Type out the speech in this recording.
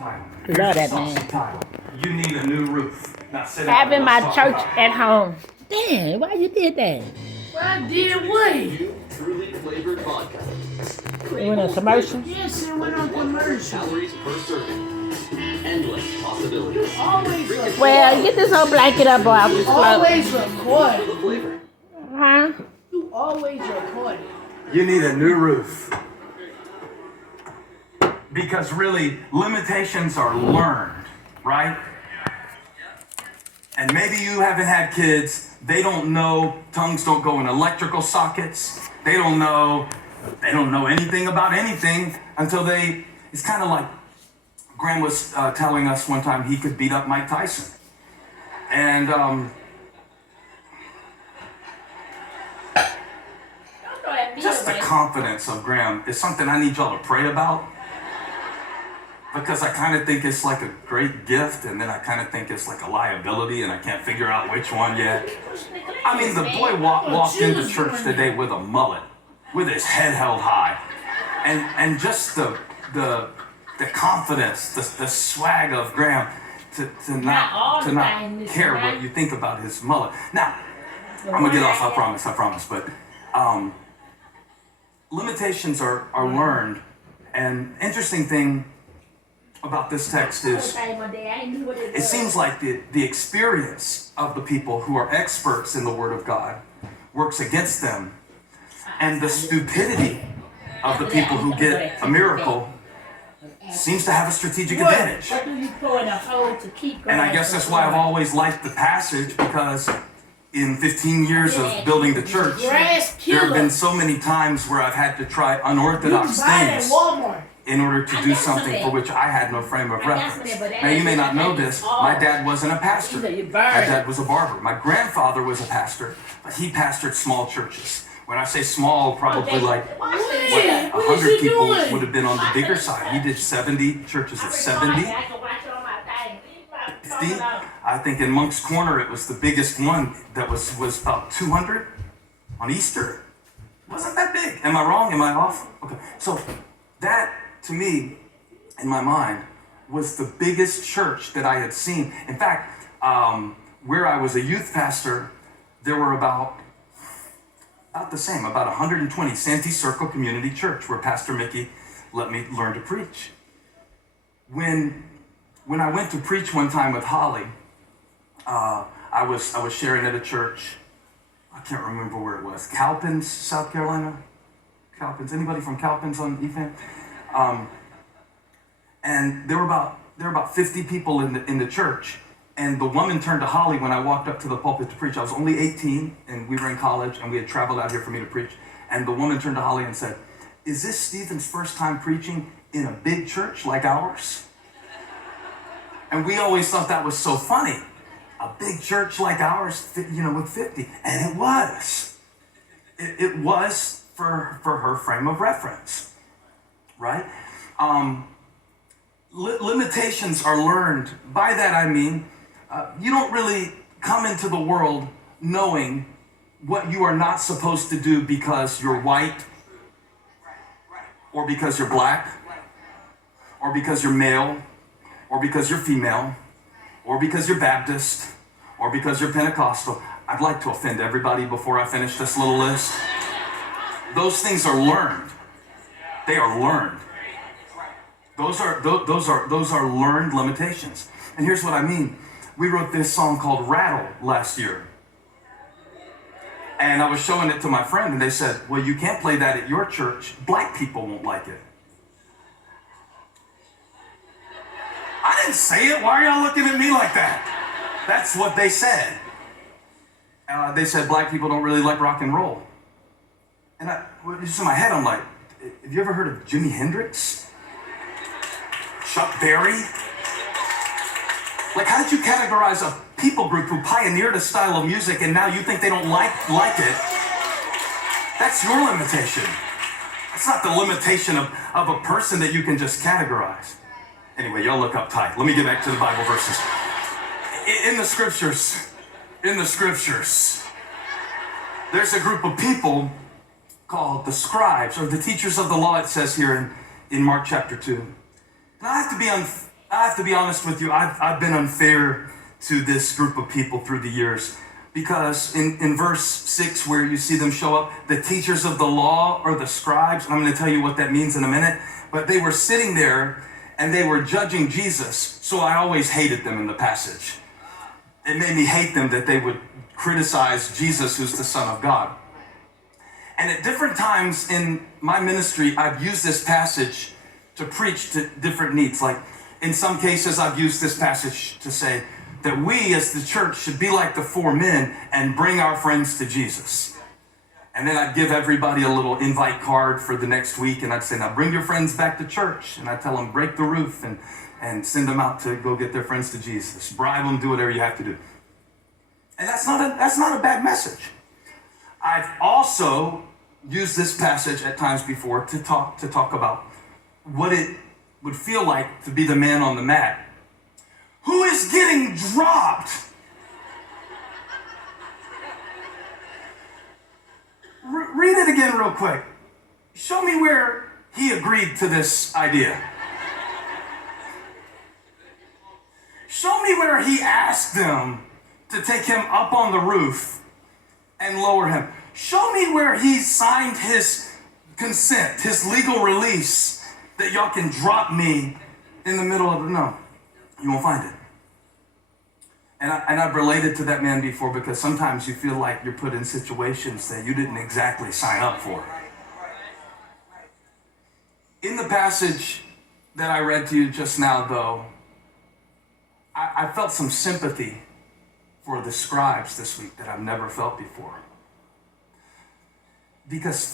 Love that man. You need a new roof. Now sit down. Having my Let's talk church about it. at home. Damn, why you did that? Well, I did what? Truly flavored vodka. You went on commercial? Yes, it went on commercial. Calories per serving. Endless possibilities. Always record. Well, get this whole blanket up off this clothes. Always For record. the flavor. Huh? You always record. You need a new roof. Because really, limitations are learned, right? And maybe you haven't had kids. They don't know tongues don't go in electrical sockets. They don't know anything about anything until it's kind of like Graham was telling us one time he could beat up Mike Tyson. And just the confidence of Graham is something I need y'all to pray about. Because I kind of think it's like a great gift, and then I kind of think it's like a liability, and I can't figure out which one yet. I mean, the boy walked into church today with a mullet, with his head held high, and just the confidence, the swag of Graham to not care what you think about his mullet. Now, I'm gonna get off. I promise. But limitations are learned, and interesting thing about this text is it seems like the experience of the people who are experts in the Word of God works against them, and the stupidity of the people who get a miracle seems to have a strategic advantage. And I guess that's why I've always liked the passage, because in 15 years of building the church, there have been so many times where I've had to try unorthodox things in order to do something for which I had no frame of reference. Now, you may not know this, my dad wasn't a pastor. My dad was a barber. My grandfather was a pastor, but he pastored small churches. When I say small, probably like 100 people would have been on the bigger side. He did 70 churches of 70, 50. I think in Monk's Corner, it was the biggest one that was about 200 on Easter. Wasn't that big? Am I wrong? Am I off? Okay, so that, to me, in my mind, was the biggest church that I had seen. In fact, where I was a youth pastor, there were about the same, about 120, Santee Circle Community Church, where Pastor Mickey let me learn to preach. When I went to preach one time with Holly, I was sharing at a church. I can't remember where it was. Cowpens, South Carolina. Cowpens. Anybody from Cowpens on EFAN? And there were about 50 people in the church. And the woman turned to Holly when I walked up to the pulpit to preach. I was only 18, and we were in college, and we had traveled out here for me to preach. And the woman turned to Holly and said, "Is this Stephen's first time preaching in a big church like ours?" And we always thought that was so funny. A big church like ours, with 50. And it was. It was for her frame of reference, right? Limitations are learned. By that I mean, you don't really come into the world knowing what you are not supposed to do because you're white, or because you're black, or because you're male, or because you're female, or because you're Baptist, or because you're Pentecostal. I'd like to offend everybody before I finish this little list. Those things are learned. They are learned. Those are learned limitations. And here's what I mean. We wrote this song called Rattle last year. And I was showing it to my friend, and they said, "Well, you can't play that at your church. Black people won't like it." I didn't say it. Why are y'all looking at me like that? That's what they said. They said black people don't really like rock and roll. And just in my head, I'm like, have you ever heard of Jimi Hendrix? Chuck Berry? Like, how did you categorize a people group who pioneered a style of music and now you think they don't like it? That's your limitation. That's not the limitation of a person that you can just categorize. Anyway, y'all look uptight. Let me get back to the Bible verses. In the scriptures, there's a group of people called the scribes, or the teachers of the law, it says here in Mark chapter 2. And I I have to be honest with you, I've been unfair to this group of people through the years, because in verse 6 where you see them show up, the teachers of the law or the scribes, I'm going to tell you what that means in a minute, but they were sitting there and they were judging Jesus, so I always hated them in the passage. It made me hate them that they would criticize Jesus, who's the Son of God. And at different times in my ministry, I've used this passage to preach to different needs. Like in some cases, I've used this passage to say that we as the church should be like the 4 men and bring our friends to Jesus. And then I'd give everybody a little invite card for the next week, and I'd say, now bring your friends back to church. And I'd tell them, break the roof and send them out to go get their friends to Jesus. Bribe them, do whatever you have to do. And that's not a bad message. I've also used this passage at times before to talk about what it would feel like to be the man on the mat who is getting dropped. Read it again real quick. Show me where he agreed to this idea. Show me where he asked them to take him up on the roof and lower him. Show me where he signed his consent, his legal release, that y'all can drop me in the middle of the, no, you won't find it. And I've related to that man before, because sometimes you feel like you're put in situations that you didn't exactly sign up for. In the passage that I read to you just now, though, I felt some sympathy for the scribes this week that I've never felt before. Because